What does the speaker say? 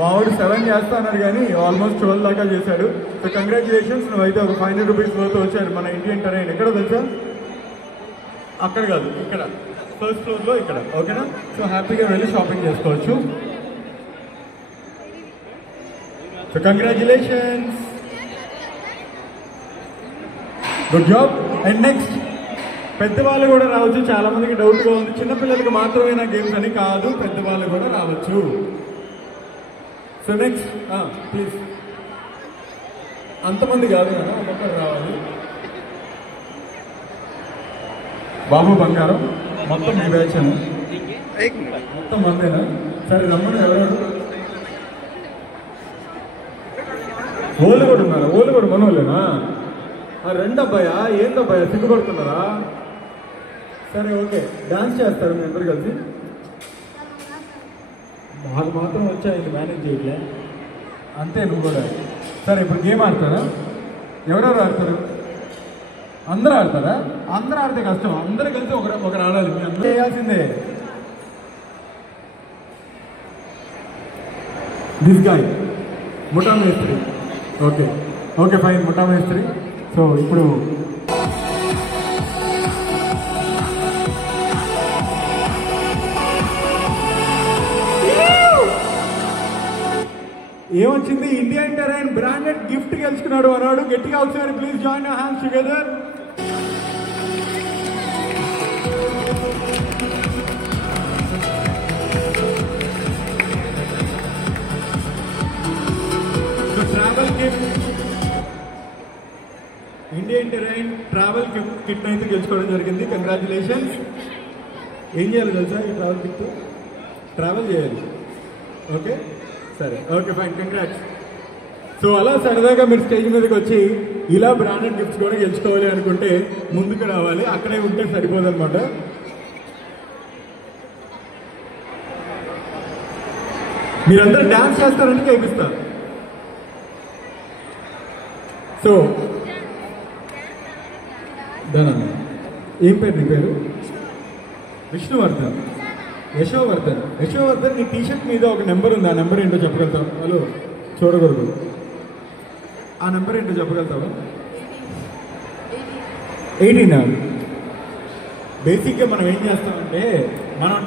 మావాడు 7 చేస్తా అన్నాడు కానీ ఆల్మోస్ట్ 12 దాకా చేశాడు. సో కంగ్రాచులేషన్స్, నువ్వైతే ఒక 500 రూపీస్ వర్త్ వచ్చారు. మన ఇండియన్ టెరైన్ ఎక్కడ తెలుసా? అక్కడ కాదు, ఇక్కడ ఫస్ట్ ఫ్లోర్లో ఇక్కడ. ఓకేనా? సో హ్యాపీగా వెళ్ళి షాపింగ్ చేసుకోవచ్చు. So congratulations, good job. And next పెద్దవాళ్ళు కూడా రావచ్చు. చాలా మందికి డౌట్గా ఉంది, చిన్నపిల్లలకి మాత్రమేనా గేమ్స్ అని. కాదు, పెద్దవాళ్ళు కూడా రావచ్చు. సో నెక్స్ట్ ప్లీజ్, అంతమంది కాదు కదా, ఒక్కొక్కరు రావాలి. బాబు బంగారం మొత్తం మీ బ్యాచ్ అని మొత్తం మందేనా? సరే రమ్మని. ఎవరెవరు? ఓళ్ళు కూడా ఉన్నారా? ఓళ్ళు కూడా మనోళ్ళేనా? రెండబ్బాయా? ఏందబ్బాయా సిగ్గుపడుతున్నారా? సరే ఓకే, డాన్స్ చేస్తారు మీ అందరు కలిసి. నాకు మాత్రం వచ్చా, ఇది మేనేజ్ చేయట్లే అంతే. నువ్వు కూడా సరే. ఇప్పుడు గేమ్ ఆడతారా? ఎవరెవరు ఆడతారు? అందరూ ఆడతారా? అందరూ ఆడితే కష్టం. అందరూ కలిసి ఒకరు ఆడాలి. మీ అందరూ చేయాల్సిందే. దిస్ గాయ్ ముఠా మేస్త్రి. ఓకే ఓకే ఫైన్, ముఠా మేస్త్రి. సో ఇప్పుడు ఏమొచ్చింది? ఇండియన్ టెరైన్ బ్రాండెడ్ గిఫ్ట్ గెలుచుకున్నాడు అన్నాడు. గట్టిగా ఒకసారి please join your hands together. Travel gift, Indian terrain travel kit అయితే గెలుచుకోవడం జరిగింది. కంగ్రాచులేషన్స్. ఏం చేయాలి తెలుసా ఈ ట్రావెల్ కిట్? ట్రావెల్ చేయాలి. ఓకే సరే, ఓకే ఫైన్, కంగ్రాట్స్. సో అలా సరదాగా మీరు స్టేజ్ మీదకి వచ్చి ఇలా బ్రాండెడ్ గిఫ్ట్స్ కూడా గెలుచుకోవాలి అనుకుంటే ముందుకు రావాలి. అక్కడే ఉంటే సరిపోదన్నమాట. మీరందరూ డాన్స్ చేస్తారంటే చేపిస్తా. సో దానన్న ఏం పేరు? నీ పేరు? విష్ణువర్ధన్. యశోవర్ధన్ నీ టీషర్ట్ మీద ఒక నెంబర్ ఉంది. ఆ నెంబర్ ఏంటో చెప్పగలుగుతావు? హలో, చూడకూడదు. ఆ నెంబర్ ఏంటో చెప్పగలుగుతావా? 18. బేసిక్గా మనం ఏం చేస్తామంటే, మనం